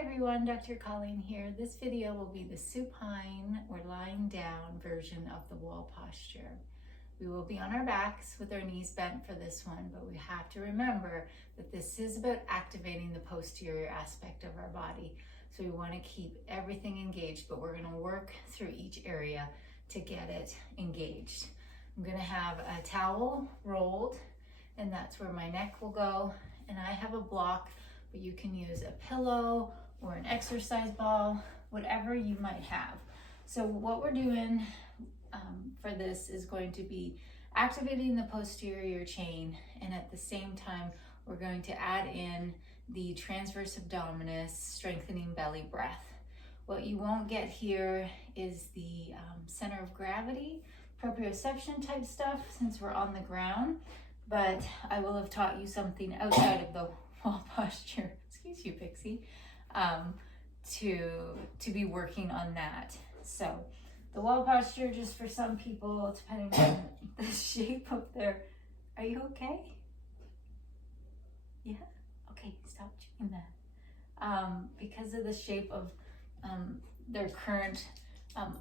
everyone, Dr. Colleen here. This video will be the supine or lying down version of the wall posture. We will be on our backs with our knees bent for this one, but we have to remember that this is about activating the posterior aspect of our body. So we want to keep everything engaged, but we're going to work through each area to get it engaged. I'm going to have a towel rolled, and that's where my neck will go. And I have a block, but you can use a pillow or an exercise ball, whatever you might have. So what we're doing for this is going to be activating the posterior chain, and at the same time we're going to add in the transverse abdominis, strengthening belly breath. What you won't get here is the center of gravity, proprioception type stuff, since we're on the ground, but I will have taught you something outside of the wall posture, excuse you, Pixie, to be working on that. So the wall posture, just for some people, depending on the shape of their, are you okay? Yeah? Okay, stop doing that. Because of the shape of their current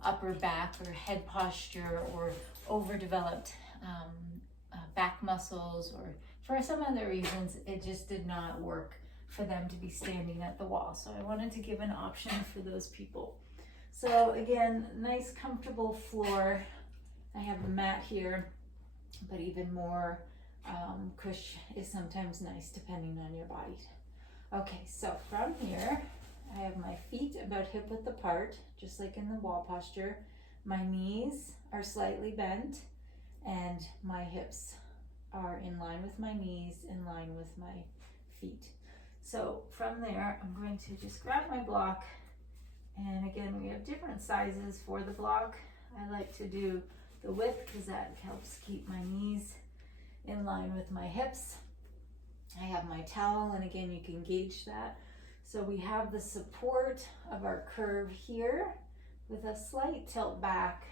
upper back or head posture or overdeveloped back muscles, or for some other reasons, it just did not work for them to be standing at the wall. So I wanted to give an option for those people. So again, nice comfortable floor. I have a mat here, but even more cush is sometimes nice depending on your body. Okay, so from here, I have my feet about hip width apart, just like in the wall posture. My knees are slightly bent, and my hips are in line with my knees, in line with my feet. So from there, I'm going to just grab my block. And again, we have different sizes for the block. I like to do the width because that helps keep my knees in line with my hips. I have my towel, and again, you can gauge that. So we have the support of our curve here with a slight tilt back,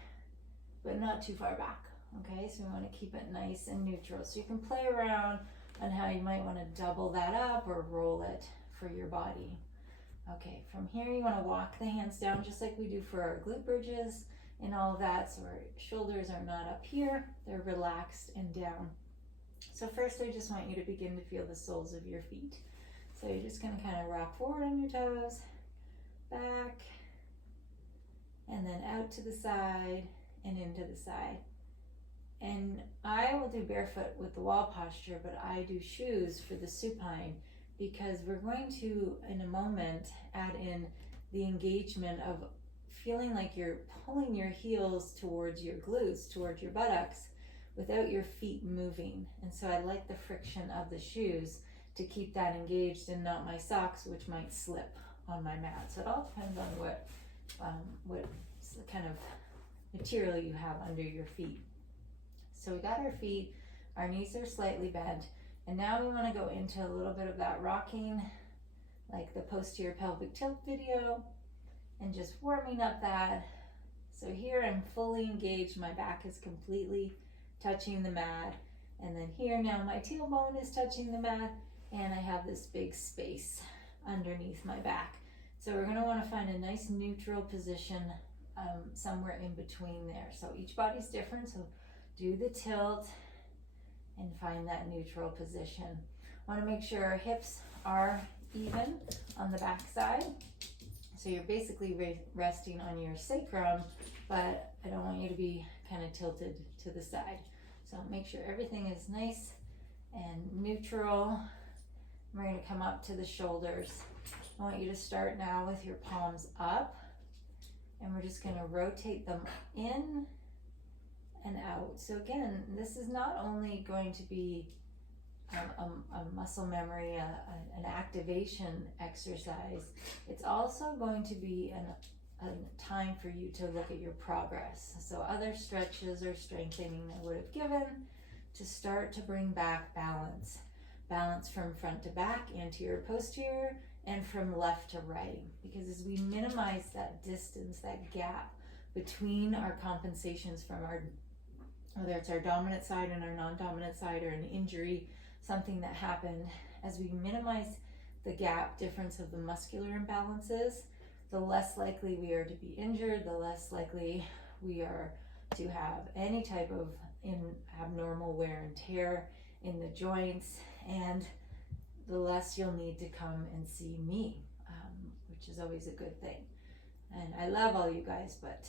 but not too far back. Okay, so we want to keep it nice and neutral. So you can play around on how you might want to double that up or roll it for your body. Okay, from here you want to walk the hands down just like we do for our glute bridges and all of that. So our shoulders are not up here, they're relaxed and down. So first I just want you to begin to feel the soles of your feet. So you're just going to kind of rock forward on your toes, back, and then out to the side and into the side. And I will do barefoot with the wall posture, but I do shoes for the supine, because we're going to, in a moment, add in the engagement of feeling like you're pulling your heels towards your glutes, towards your buttocks, without your feet moving. And so I like the friction of the shoes to keep that engaged, and not my socks, which might slip on my mat. So it all depends on what kind of material you have under your feet. So we got our feet, our knees are slightly bent, and now we want to go into a little bit of that rocking, like the posterior pelvic tilt video, and just warming up that. So here I'm fully engaged, my back is completely touching the mat, and then here now my tailbone is touching the mat, and I have this big space underneath my back. So we're going to want to find a nice neutral position somewhere in between there. So each body's different, so do the tilt and find that neutral position. Want to make sure our hips are even on the back side. So you're basically resting on your sacrum, but I don't want you to be kind of tilted to the side. So make sure everything is nice and neutral. We're going to come up to the shoulders. I want you to start now with your palms up, and we're just going to rotate them in and out. So again, this is not only going to be a muscle memory, an activation exercise, it's also going to be a time for you to look at your progress. So other stretches or strengthening I would have given to start to bring back balance. Balance from front to back, anterior, posterior, and from left to right. Because as we minimize that distance, that gap between our compensations from our, whether it's our dominant side and our non-dominant side, or an injury, something that happened, as we minimize the gap difference of the muscular imbalances, the less likely we are to be injured, the less likely we are to have any type of abnormal wear and tear in the joints, and the less you'll need to come and see me, which is always a good thing. And I love all you guys, but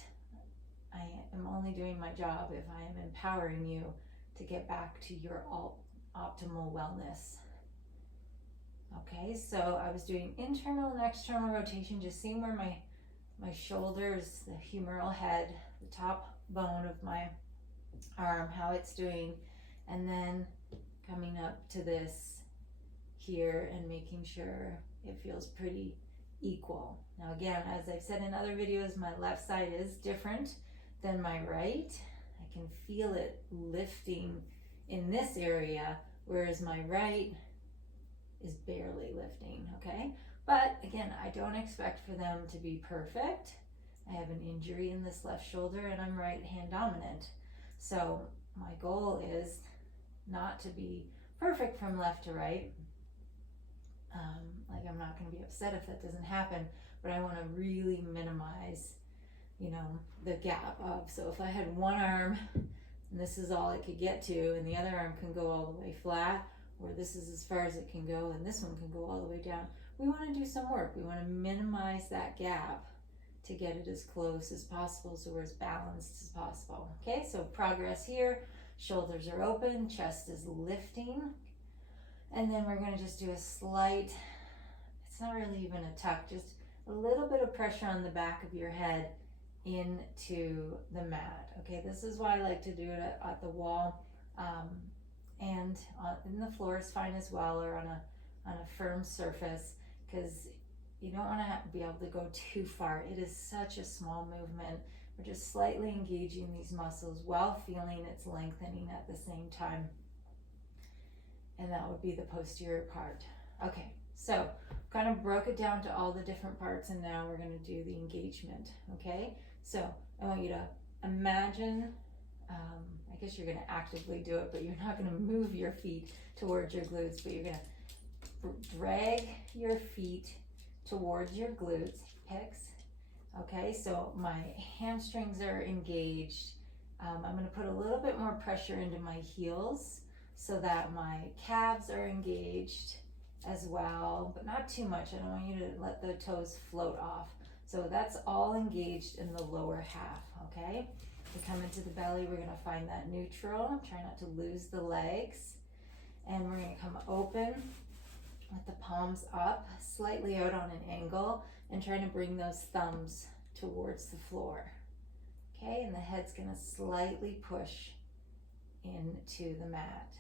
I am only doing my job if I am empowering you to get back to your optimal wellness. Okay, so I was doing internal and external rotation, just seeing where my shoulders, the humeral head, the top bone of my arm, how it's doing, and then coming up to this here and making sure it feels pretty equal. Now again, as I've said in other videos, my left side is different than my right. I can feel it lifting in this area, whereas my right is barely lifting, okay? But again, I don't expect for them to be perfect. I have an injury in this left shoulder and I'm right hand dominant. So my goal is not to be perfect from left to right. Like I'm not going to be upset if that doesn't happen, but I want to really minimize, you know, the gap of, so if I had one arm and this is all it could get to, and the other arm can go all the way flat, or this is as far as it can go and this one can go all the way down, we want to do some work. We want to minimize that gap to get it as close as possible so we're as balanced as possible. Okay, so progress here, shoulders are open, chest is lifting, and then we're going to just do a slight, it's not really even a tuck, just a little bit of pressure on the back of your head into the mat. Okay, this is why I like to do it at the wall, and in the floor is fine as well, or on a firm surface, because you don't want to be able to go too far. It is such a small movement. We're just slightly engaging these muscles while feeling it's lengthening at the same time. And that would be the posterior part. Okay, so kind of broke it down to all the different parts, and now we're going to do the engagement. Okay, so I want you to imagine, I guess you're going to actively do it, but you're not going to move your feet towards your glutes, but you're going to drag your feet towards your glutes, pecs. Okay, so my hamstrings are engaged. I'm going to put a little bit more pressure into my heels so that my calves are engaged as well, but not too much. I don't want you to let the toes float off. So that's all engaged in the lower half, okay? We come into the belly, we're going to find that neutral. Try not to lose the legs. And we're going to come open with the palms up, slightly out on an angle, and trying to bring those thumbs towards the floor. Okay, and the head's going to slightly push into the mat.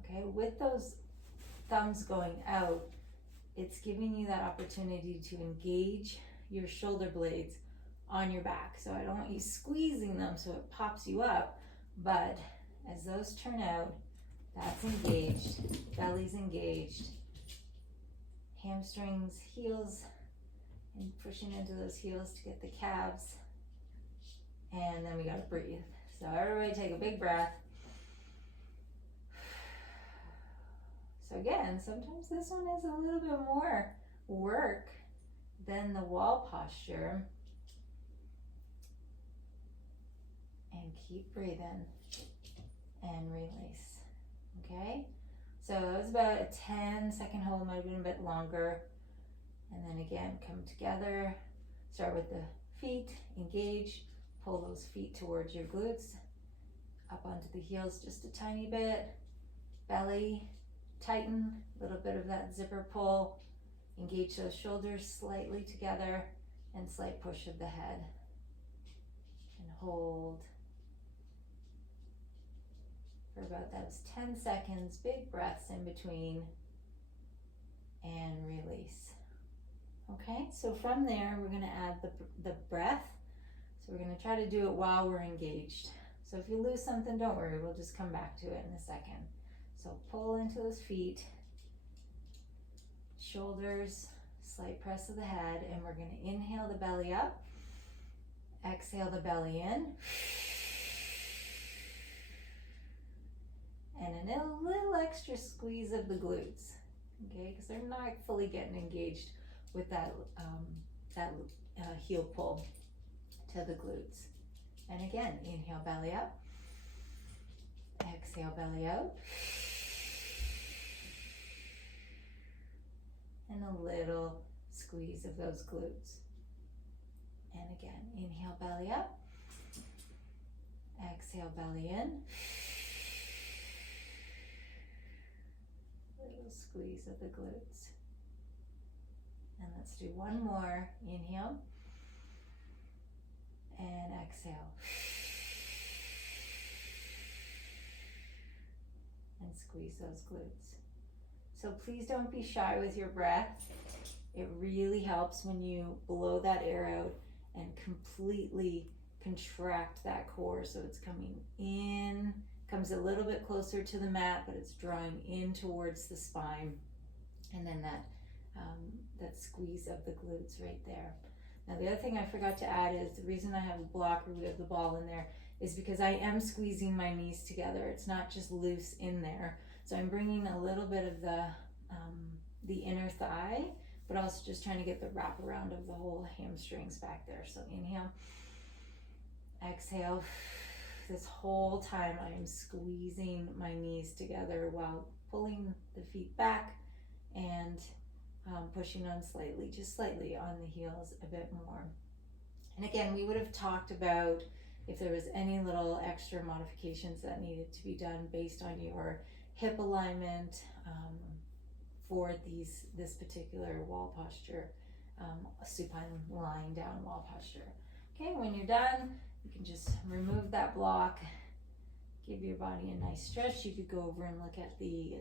Okay, with those thumbs going out, it's giving you that opportunity to engage your shoulder blades on your back. So I don't want you squeezing them so it pops you up, but as those turn out, that's engaged, belly's engaged, hamstrings, heels, and pushing into those heels to get the calves. And then we gotta breathe. So everybody take a big breath. So again, sometimes this one is a little bit more work than the wall posture. And keep breathing and release. Okay, so it was about a 10-second hold, might have been a bit longer. And then again, come together, start with the feet, engage, pull those feet towards your glutes, up onto the heels just a tiny bit, belly, tighten, a little bit of that zipper pull, engage those shoulders slightly together, and slight push of the head, and hold for about those 10 seconds, big breaths in between, and release. Okay, so from there, we're gonna add the breath. So we're gonna try to do it while we're engaged. So if you lose something, don't worry, we'll just come back to it in a second. So pull into those feet, shoulders, slight press of the head, and we're gonna inhale the belly up, exhale the belly in, and a little extra squeeze of the glutes. okay? Because they're not fully getting engaged with that, heel pull to the glutes. And again, inhale, belly up. Exhale, belly out. And a little squeeze of those glutes. And again, inhale, belly up. Exhale, belly in. Little squeeze of the glutes. And let's do one more. Inhale. And exhale. And squeeze those glutes. So please don't be shy with your breath. It really helps when you blow that air out and completely contract that core. So it's coming in, comes a little bit closer to the mat, but it's drawing in towards the spine. And then that squeeze of the glutes right there. Now the other thing I forgot to add is the reason I have a blocker, we have the ball in there, is because I am squeezing my knees together. It's not just loose in there. So I'm bringing a little bit of the inner thigh, but also just trying to get the wraparound of the whole hamstrings back there. So inhale, exhale. This whole time I am squeezing my knees together while pulling the feet back and pushing on slightly, just slightly on the heels a bit more. And again, we would have talked about if there was any little extra modifications that needed to be done based on your hip alignment for this particular wall posture, supine lying down wall posture. Okay, when you're done, you can just remove that block, give your body a nice stretch. You could go over and look at the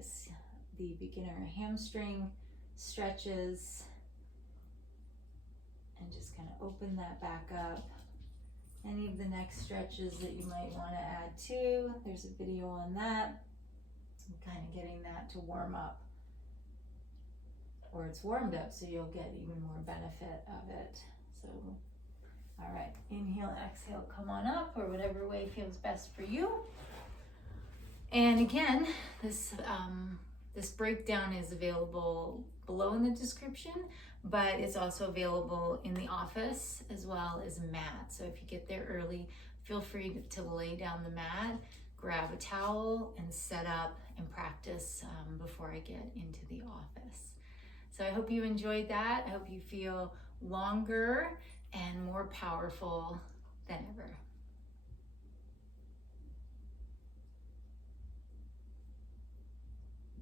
beginner hamstring stretches and just kind of open that back up. Any of the next stretches that you might want to add to, there's a video on that. I'm kind of getting that to warm up, or it's warmed up, so you'll get even more benefit of it. So, all right, inhale, exhale, come on up, or whatever way feels best for you. And again, this breakdown is available below in the description, but it's also available in the office as well as a mat. So if you get there early, feel free to lay down the mat, grab a towel, and set up and practice before I get into the office. So I hope you enjoyed that. I hope you feel longer and more powerful than ever.